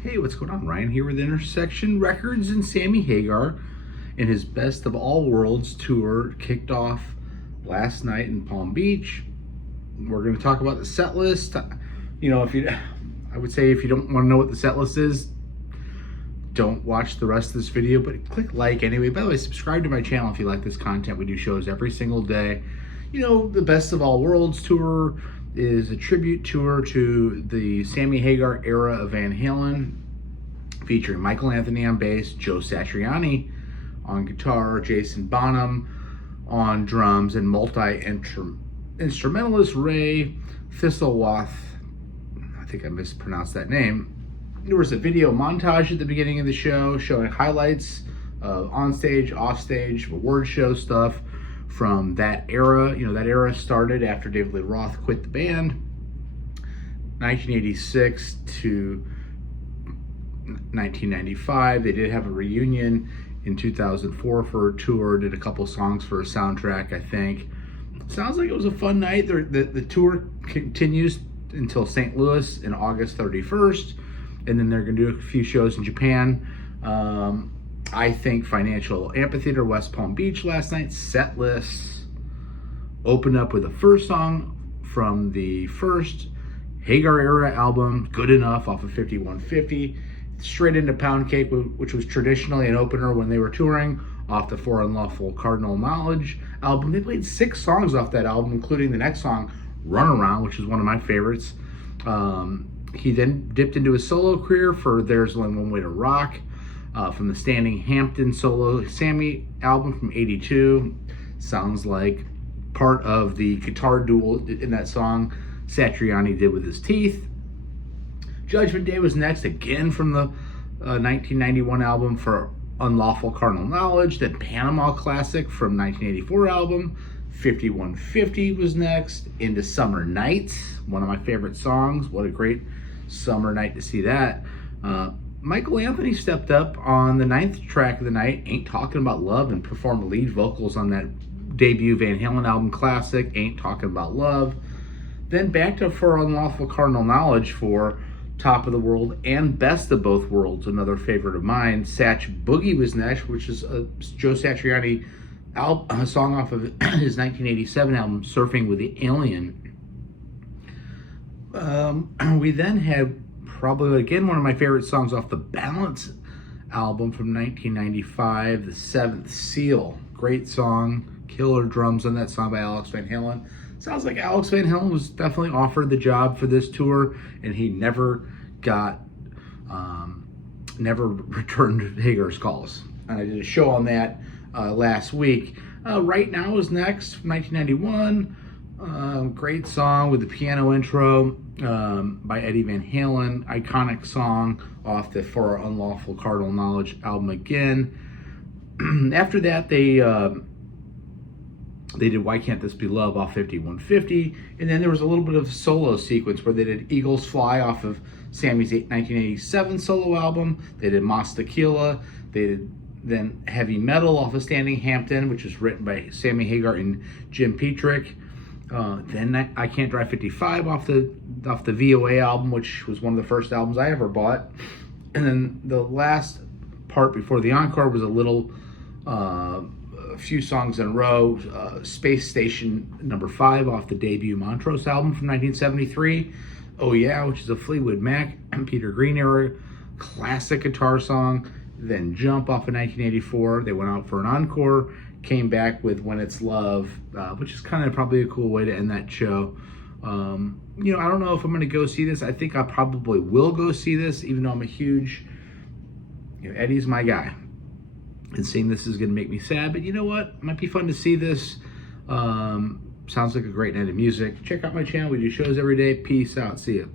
Hey, what's going on? Ryan here with Intersection Records, and Sammy Hagar and his Best of All Worlds tour kicked off last night in Palm Beach. We're going to talk about the set list. I would say if you don't want to know what the set list is, don't watch the rest of this video, but click like anyway. By the way, subscribe to my channel if you like this content. We do shows every single day. The Best of All Worlds tour is a tribute tour to the Sammy Hagar era of Van Halen, featuring Michael Anthony on bass, Joe Satriani on guitar, Jason Bonham on drums, and multi-instrumentalist Ray Thistlewath. I think I mispronounced that name. There was a video montage at the beginning of the show showing highlights of onstage, offstage, award show stuff from that era. That era started after David Lee Roth quit the band, 1986 to 1995. They did have a reunion in 2004 for a tour, did a couple songs for a soundtrack, I think. Sounds like it was a fun night. The tour continues until St. Louis in August 31st, and then they're going to do a few shows in Japan. I think Financial Amphitheater, West Palm Beach last night. Setlist opened up with the first song from the first Hagar era album, Good Enough, off of 5150. Straight into Pound Cake, which was traditionally an opener when they were touring, off the For Unlawful Cardinal Knowledge album. They played 6 songs off that album, including the next song, Run Around, which is one of my favorites. He then dipped into his solo career for There's Only One Way to Rock, from the Standing Hampton solo Sammy album from '82. Sounds like part of the guitar duel in that song Satriani did with his teeth. Judgment Day was next, again from the 1991 album For Unlawful Cardinal Knowledge. Then Panama Classic from 1984 album 5150 was next. Into Summer Nights, one of my favorite songs. What a great summer night to see that. Michael Anthony stepped up on the 9th track of the night, Ain't Talking About Love, and performed lead vocals on that debut Van Halen album classic, Ain't Talking About Love. Then back to For Unlawful Cardinal Knowledge for Top of the World and Best of Both Worlds, another favorite of mine. Satch Boogie was next, which is a Joe Satriani a song off of his 1987 album, Surfing with the Alien. We then had probably, again, one of my favorite songs off the Balance album from 1995, The Seventh Seal. Great song, killer drums on that song by Alex Van Halen. Sounds like Alex Van Halen was definitely offered the job for this tour, and he never returned Hagar's calls. And I did a show on that last week. Right Now is next, from 1991. Great song with the piano intro by Eddie Van Halen. Iconic song off the For Unlawful Cardinal Knowledge album again. After that, they did Why Can't This Be Love off 5150. And then there was a little bit of solo sequence where they did Eagles Fly off of Sammy's 1987 solo album. They did Mas Tequila. They did then Heavy Metal off of Standing Hampton, which was written by Sammy Hagar and Jim Petrick. Then I Can't Drive 55 off the VOA album, which was one of the first albums I ever bought. And then the last part before the encore was a few songs in a row. Space Station number 5 off the debut Montrose album from 1973. Oh Yeah, which is a Fleetwood Mac and Peter Green era classic guitar song. Then Jump off of 1984. They went out for an encore, came back with When It's Love, which is kind of probably a cool way to end that show. I don't know if I'm going to go see this. I think I probably will go see this, even though I'm a huge, Eddie's my guy. And seeing this is going to make me sad, but you know what? It might be fun to see this. Sounds like a great night of music. Check out my channel. We do shows every day. Peace out. See ya.